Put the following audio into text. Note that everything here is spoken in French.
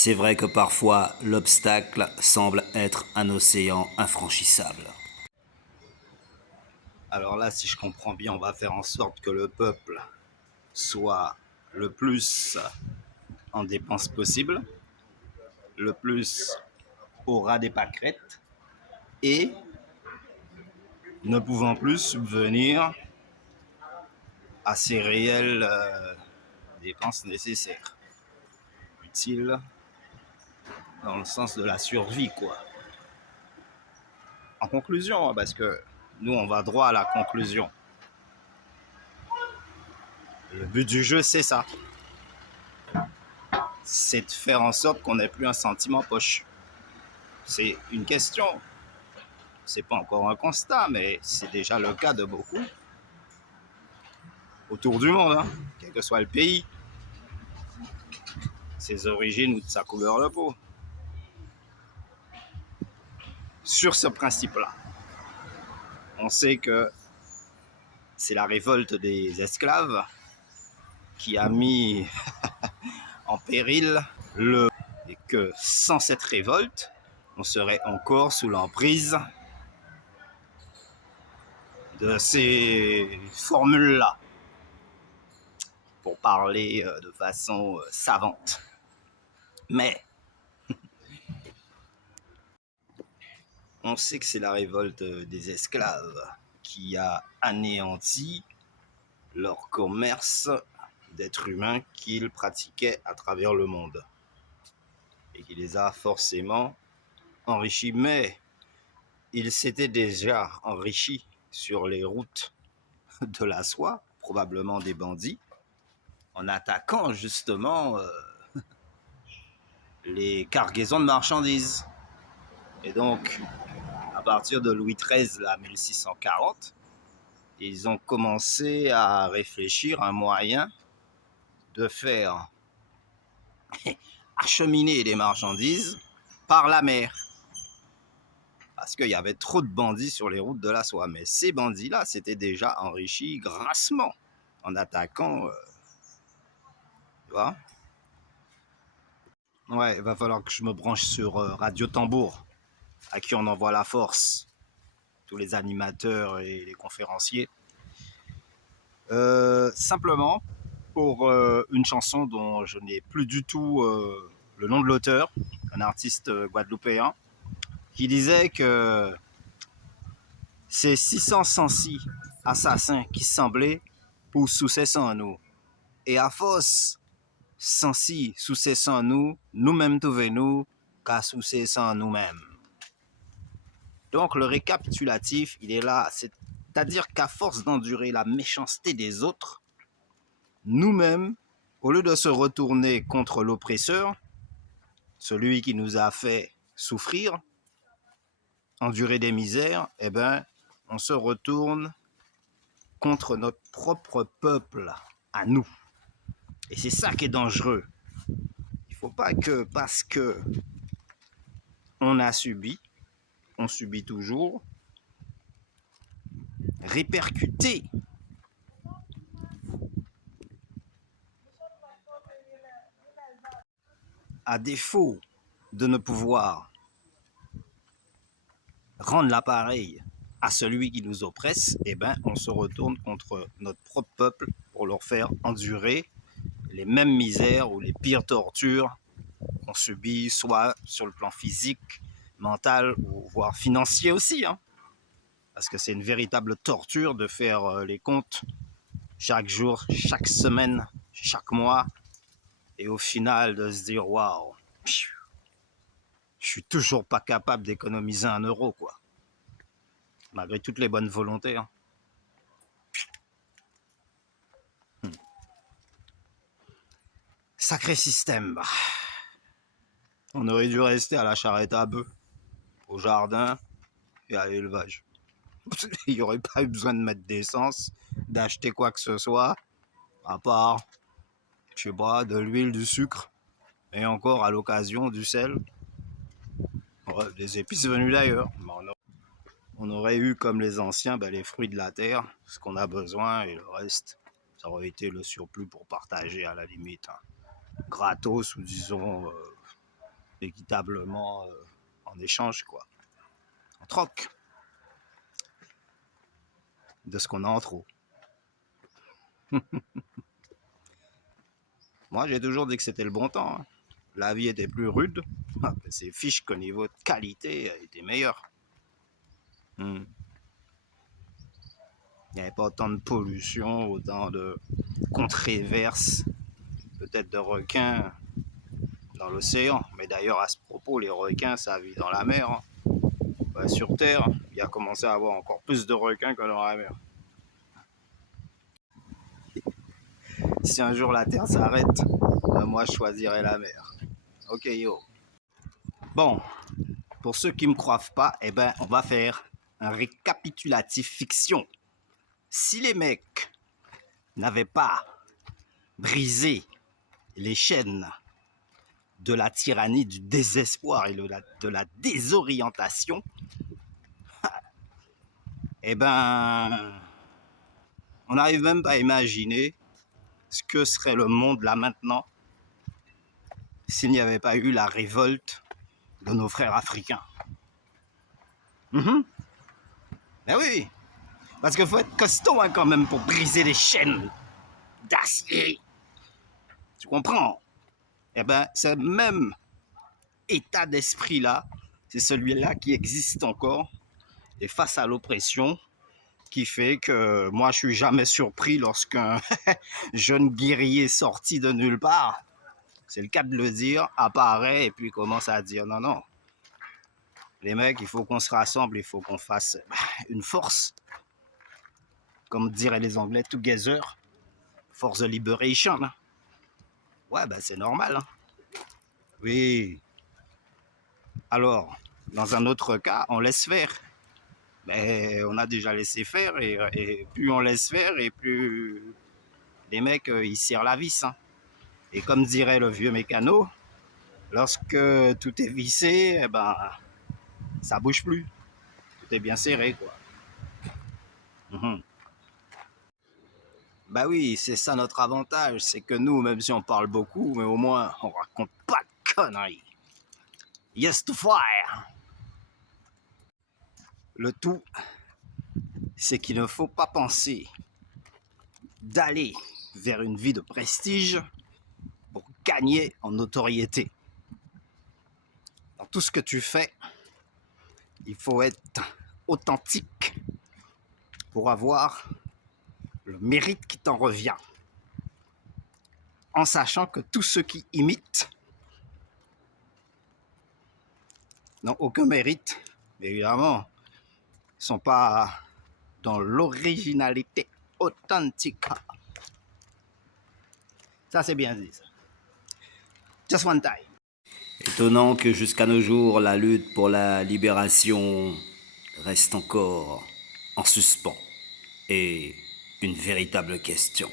C'est vrai que parfois l'obstacle semble être un océan infranchissable. Alors là, si je comprends bien, on va faire en sorte que le peuple soit le plus en dépenses possible, le plus au ras des pâquerettes et ne pouvant plus subvenir à ces réelles dépenses nécessaires, utiles dans le sens de la survie, quoi. En conclusion, parce que nous, on va droit à la conclusion. Le but du jeu, c'est ça. C'est de faire en sorte qu'on n'ait plus un sentiment poche. C'est une question. C'est pas encore un constat, mais c'est déjà le cas de beaucoup autour du monde, hein, quel que soit le pays, ses origines ou de sa couleur de peau. Sur ce principe-là, on sait que c'est la révolte des esclaves qui a mis en péril le... Et que sans cette révolte, on serait encore sous l'emprise de ces formules-là, pour parler de façon savante. Mais on sait que c'est la révolte des esclaves qui a anéanti leur commerce d'êtres humains qu'ils pratiquaient à travers le monde et qui les a forcément enrichis. Mais ils s'étaient déjà enrichis sur les routes de la soie, probablement des bandits, en attaquant justement les cargaisons de marchandises. Et donc, à partir de Louis XIII, là, 1640, ils ont commencé à réfléchir à un moyen de faire acheminer des marchandises par la mer. Parce qu'il y avait trop de bandits sur les routes de la soie. Mais ces bandits-là s'étaient déjà enrichis grassement en attaquant. Tu vois? Ouais, il va falloir que je me branche sur Radio Tambour, à qui on envoie la force, tous les animateurs et les conférenciers. Simplement, pour une chanson dont je n'ai plus du tout le nom de l'auteur, un artiste guadeloupéen, qui disait que c'est 606 assassins qui semblaient pour sous-cessant en nous. Et à force, 106 sous-cessant en nous, nous-mêmes trouvons-nous qu'à sous-cessant nous-mêmes. Donc le récapitulatif, il est là. C'est-à-dire qu'à force d'endurer la méchanceté des autres, nous-mêmes, au lieu de se retourner contre l'oppresseur, celui qui nous a fait souffrir, endurer des misères, eh ben, on se retourne contre notre propre peuple, à nous. Et c'est ça qui est dangereux. Il ne faut pas que parce que on a subi, on subit toujours, répercuter à défaut de ne pouvoir rendre l'appareil à celui qui nous oppresse, eh ben, on se retourne contre notre propre peuple pour leur faire endurer les mêmes misères ou les pires tortures qu'on subit, soit sur le plan physique, mental ou voire financier aussi, hein. Parce que c'est une véritable torture de faire les comptes chaque jour, chaque semaine, chaque mois, et au final de se dire waouh, je suis toujours pas capable d'économiser un euro, quoi. Malgré toutes les bonnes volontés, hein. Sacré système. On aurait dû rester à la charrette à bœufs, au jardin et à l'élevage. Il n'y aurait pas eu besoin de mettre d'essence, d'acheter quoi que ce soit, à part, je sais pas, de l'huile, du sucre, et encore à l'occasion du sel. Ouais, des épices venues d'ailleurs. On aurait eu, comme les anciens, les fruits de la terre, ce qu'on a besoin, et le reste, ça aurait été le surplus pour partager à la limite, hein. Gratos ou disons équitablement en échange, quoi. En troc de ce qu'on a en trop. Moi, j'ai toujours dit que c'était le bon temps. Hein. La vie était plus rude. C'est fiche qu'au niveau de qualité était meilleur. Il n'y avait pas autant de pollution, autant de controverses, peut-être de requins dans l'océan. Mais d'ailleurs, à ce propos, les requins, ça vit dans la mer. Hein. Sur Terre, il y a commencé à avoir encore plus de requins que dans la mer. Si un jour la Terre s'arrête, moi je choisirais la mer. Ok yo. Bon, pour ceux qui ne me croient pas, eh ben, on va faire un récapitulatif fiction. Si les mecs n'avaient pas brisé les chaînes de la tyrannie, du désespoir et de la désorientation, eh ben, on n'arrive même pas à imaginer ce que serait le monde là maintenant s'il n'y avait pas eu la révolte de nos frères africains. Ben oui, parce qu'il faut être costaud hein, quand même pour briser les chaînes d'acier. Tu comprends? Eh ben, ce même état d'esprit-là, c'est celui-là qui existe encore. Et face à l'oppression, qui fait que moi, je suis jamais surpris lorsqu'un jeune guerrier sorti de nulle part, c'est le cas de le dire, apparaît et puis commence à dire non, non. Les mecs, il faut qu'on se rassemble, il faut qu'on fasse une force. Comme diraient les Anglais, together, force de liberation. Hein. Ouais, ben c'est normal. Hein. Oui. Alors, dans un autre cas, on laisse faire. Mais on a déjà laissé faire et plus on laisse faire et plus les mecs, ils serrent la vis. Hein. Et comme dirait le vieux mécano, lorsque tout est vissé, eh ben, ça bouge plus. Tout est bien serré, quoi. Bah oui, c'est ça notre avantage, c'est que nous, même si on parle beaucoup, mais au moins, on raconte pas de conneries. Yes to fire. Le tout, c'est qu'il ne faut pas penser d'aller vers une vie de prestige pour gagner en notoriété. Dans tout ce que tu fais, il faut être authentique pour avoir le mérite qui t'en revient. En sachant que tous ceux qui imitent n'ont aucun mérite, évidemment, ne sont pas dans l'originalité authentique. Ça, c'est bien dit. Ça. Just one time. Étonnant que jusqu'à nos jours, la lutte pour la libération reste encore en suspens et une véritable question.